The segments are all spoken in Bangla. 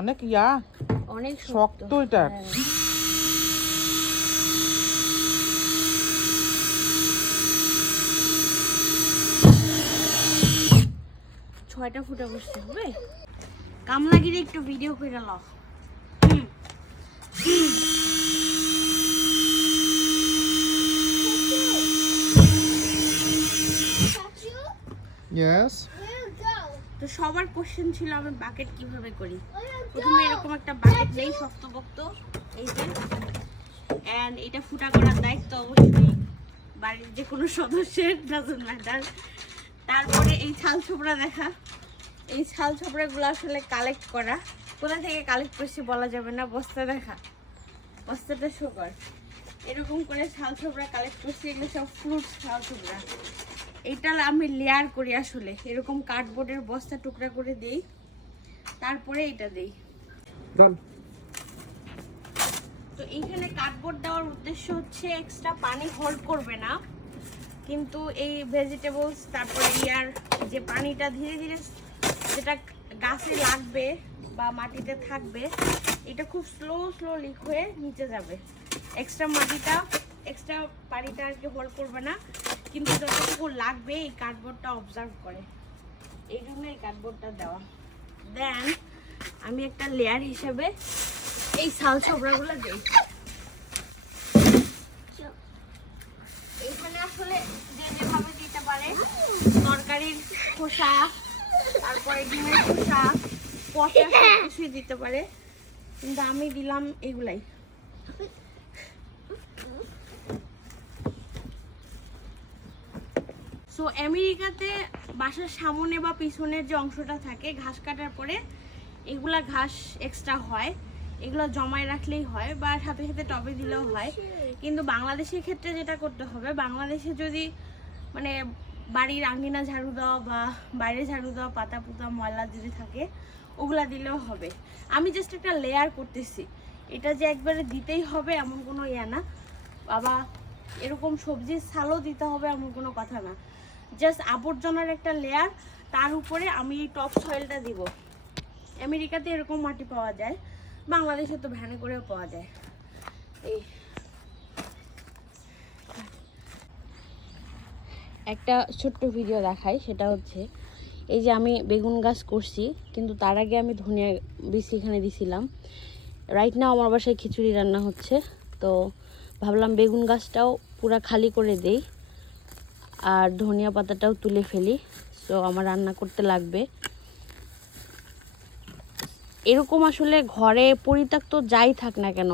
অনেক ইয়া, অনেক শক্ত এটা। ছয়টা ফুটা বসতে হবে। কামলাগিরি একটু ভিডিও করে নাও। ইয়েস। তো সবার কোশ্চেন ছিল আমি বাকেট কিভাবে করি। প্রথমে এরকম একটা বাকেট নেই শক্তপোক্ত, এই যে, এন্ড এটা ফুটা করার দায়িত্ব অবশ্যই বাড়ির যে কোনো সদস্যের, ডাজন্ট ম্যাটার। তারপরে এই ছাল ছোবড়া দেখা, এই ছাল ছোবড়াগুলো আসলে কালেক্ট করা, কোথা থেকে কালেক্ট করছি বলা যাবে না। বস্তা দেখা, বস্তাটা শো কর। এরকম করে ছাল ছোবড়া কালেক্ট করছি, এগুলো সব ফ্রুটস ছাল ছোবড়া। এটা আমি লেয়ার করি আসলে, এরকম কার্ডবোর্ডের বস্তা টুকরা করে দেই, তারপরে এটা দেই। তো এইখানে কার্ডবোর্ড দেওয়ার উদ্দেশ্য হচ্ছে এক্সট্রা পানি হোল্ড করবে না, কিন্তু এই ভেজিটেবলস তারপরে ইয়ার যে পানিটা ধীরে ধীরে যেটা গাছে লাগবে বা মাটিতে থাকবে, এটা খুব স্লোলি হয়ে নিচে যাবে। এক্সট্রা পানিটা আর কি হোল্ড করবে না, কিন্তু যতটুকু লাগবে এই কার্ডবোর্ডটা অবজার্ভ করে, এই জন্য এই কার্ডবোর্ডটা দেওয়া। দেন আমি একটা লেয়ার হিসেবে এই ছাল ছোবড়াগুলো দিই। এখানে আসলে যে যেভাবে দিতে পারে, তরকারির খোসা, তারপরে ডিমের খোসা, পচা সব কিছুই দিতে পারে, কিন্তু আমি দিলাম এগুলাই। সো আমেরিকাতে বাসার সামনে বা পিছনের যে অংশটা থাকে ঘাস কাটার পরে, এগুলা ঘাস এক্সট্রা হয়, এগুলো জমায় রাখলেই হয় বা সাথে সাথে টবে দিলেও হয়। কিন্তু বাংলাদেশের ক্ষেত্রে যেটা করতে হবে, বাংলাদেশে যদি মানে বাড়ির আঙিনা ঝাড়ু দেওয়া বা বাইরে ঝাড়ু দেওয়া, পাতা পুতা ময়লা যদি থাকে ওগুলা দিলেও হবে। আমি জাস্ট একটা লেয়ার করতেছি, এটা যে একবারে দিতেই হবে এমন কোনো ইয়া না, বাবা এরকম সবজির ছালও দিতে হবে এমন কোনো কথা না। জাস্ট আবর্জনার একটা লেয়ার, তার উপরে আমি এই টপ সয়েলটা দিব। আমেরিকাতে এরকম মাটি পাওয়া যায়, বাংলাদেশে তো ভ্যানে করেও পাওয়া যায়। এই একটা ছোট্ট ভিডিও দেখাই, সেটা হচ্ছে এই যে আমি বেগুন গাছ করছি, কিন্তু তার আগে আমি ধনিয়া বীজ এখানে দিছিলাম। রাইট নাও আমার বাসায় খিচুড়ি রান্না হচ্ছে, তো ভাবলাম বেগুন গাছটাও পুরা খালি করে দেই আর ধনিয়া পাতাটাও তুলে ফেলি, তো আমার রান্না করতে লাগবে। এরকম আসলে ঘরে পরিত্যক্ত যাই থাক না কেন,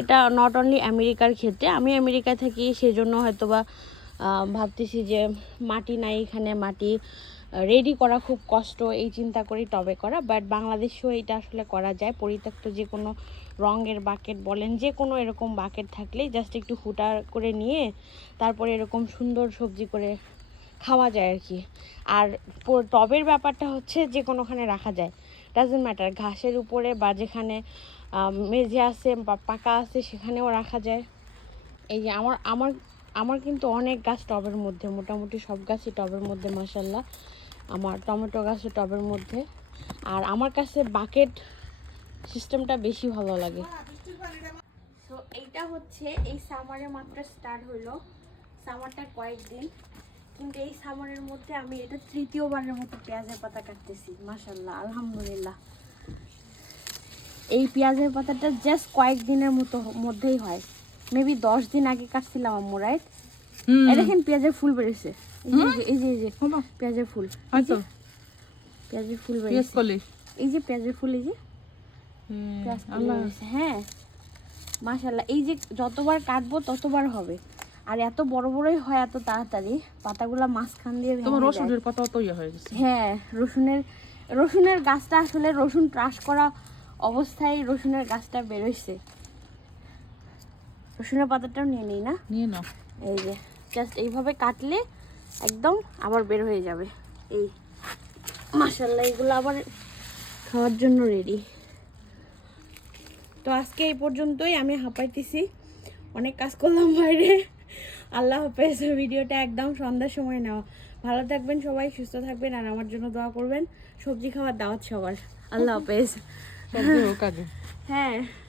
এটা নট অনলি আমেরিকার ক্ষেত্রে, আমি আমেরিকায় থাকি সেজন্য হয়তো বা ভাবতেছি যে মাটি নাই এখানে, মাটি রেডি করা খুব কষ্ট, এই চিন্তা করি টবে করা। বাট বাংলাদেশেও এটা আসলে করা যায়, পরিত্যক্ত যে কোনো রঙের বাকেট বলেন, যে কোনো এরকম বাকেট থাকলেই জাস্ট একটু ফুটা করে নিয়ে তারপরে এরকম সুন্দর সবজি করে খাওয়া যায় আর কি। আর টবের ব্যাপারটা হচ্ছে যে কোনোখানে রাখা যায়, ডাজন্ট ম্যাটার, ঘাসের উপরে বা যেখানে মেঝে আছে বা পাকা আছে সেখানেও রাখা যায়। এই যে আমার আমার আমার কিন্তু অনেক গাছ টবের মধ্যে, মোটামুটি সব গাছই টবের মধ্যে মাশাআল্লাহ। আমার টমেটো গাছও টবের মধ্যে, আর আমার কাছে বাকেট সিস্টেমটা বেশি ভালো লাগে। তো এইটা হচ্ছে এই সামারে মাত্র স্টার্ট হলো, সামারটা কয়েকদিন, কিন্তু এই সামারের মধ্যে আমি এটা তৃতীয়বারের মতো পেঁয়াজের পাতা কাটতেছি মাশাআল্লাহ, আলহামদুলিল্লাহ। এই পেঁয়াজের পাতাটা জাস্ট কয়েকদিনের মধ্যেই হয়, মেবি 10 দিন আগে কাটছিলাম আম্মু, রাইট? এই দেখেন পেঁয়াজের ফুল বেরিয়েছে, এই যে পেঁয়াজের ফুল, পেঁয়াজের ফুল বেরিয়েছে, এই যে পেঁয়াজের ফুল, এই যে পেঁয়াজ বেরিয়েছে। হ্যাঁ মাশাআল্লাহ, এই যে যতবার কাটবো ততবার হবে, আর এত বড় বড়ই হয় এত তাড়াতাড়ি, পাতাগুলা মাঝখান দিয়ে ভেঙে যায়। রসুনের পাতাও তো ইয়ে হয়ে গেছে। হ্যাঁ, রসুনের গাছটা আসলে রসুন চাষ করা অবস্থায় রসুনের গাছটা বেরোইছে। রসুনের পাতাটাও নিয়ে নেই না, নিয়ে নাও। এই যে জাস্ট এইভাবে কাটলে একদম আবার বের হয়ে যাবে। এই মাশাআল্লাহ, এগুলো আবার খাওয়ার জন্য রেডি। তো আজকে এই পর্যন্তই, আমি হাঁপাইতেছি, অনেক কাজ করলাম বাইরে, আল্লাহ হাফেজ। ভিডিওটা একদম সন্ধ্যার সময় নেওয়া। ভালো থাকবেন সবাই, সুস্থ থাকবেন, আর আমার জন্য দোয়া করবেন। সবজি খাওয়ার দাওয়াত সবার। আল্লাহ হাফেজ। সবজি হোক আগে। হ্যাঁ।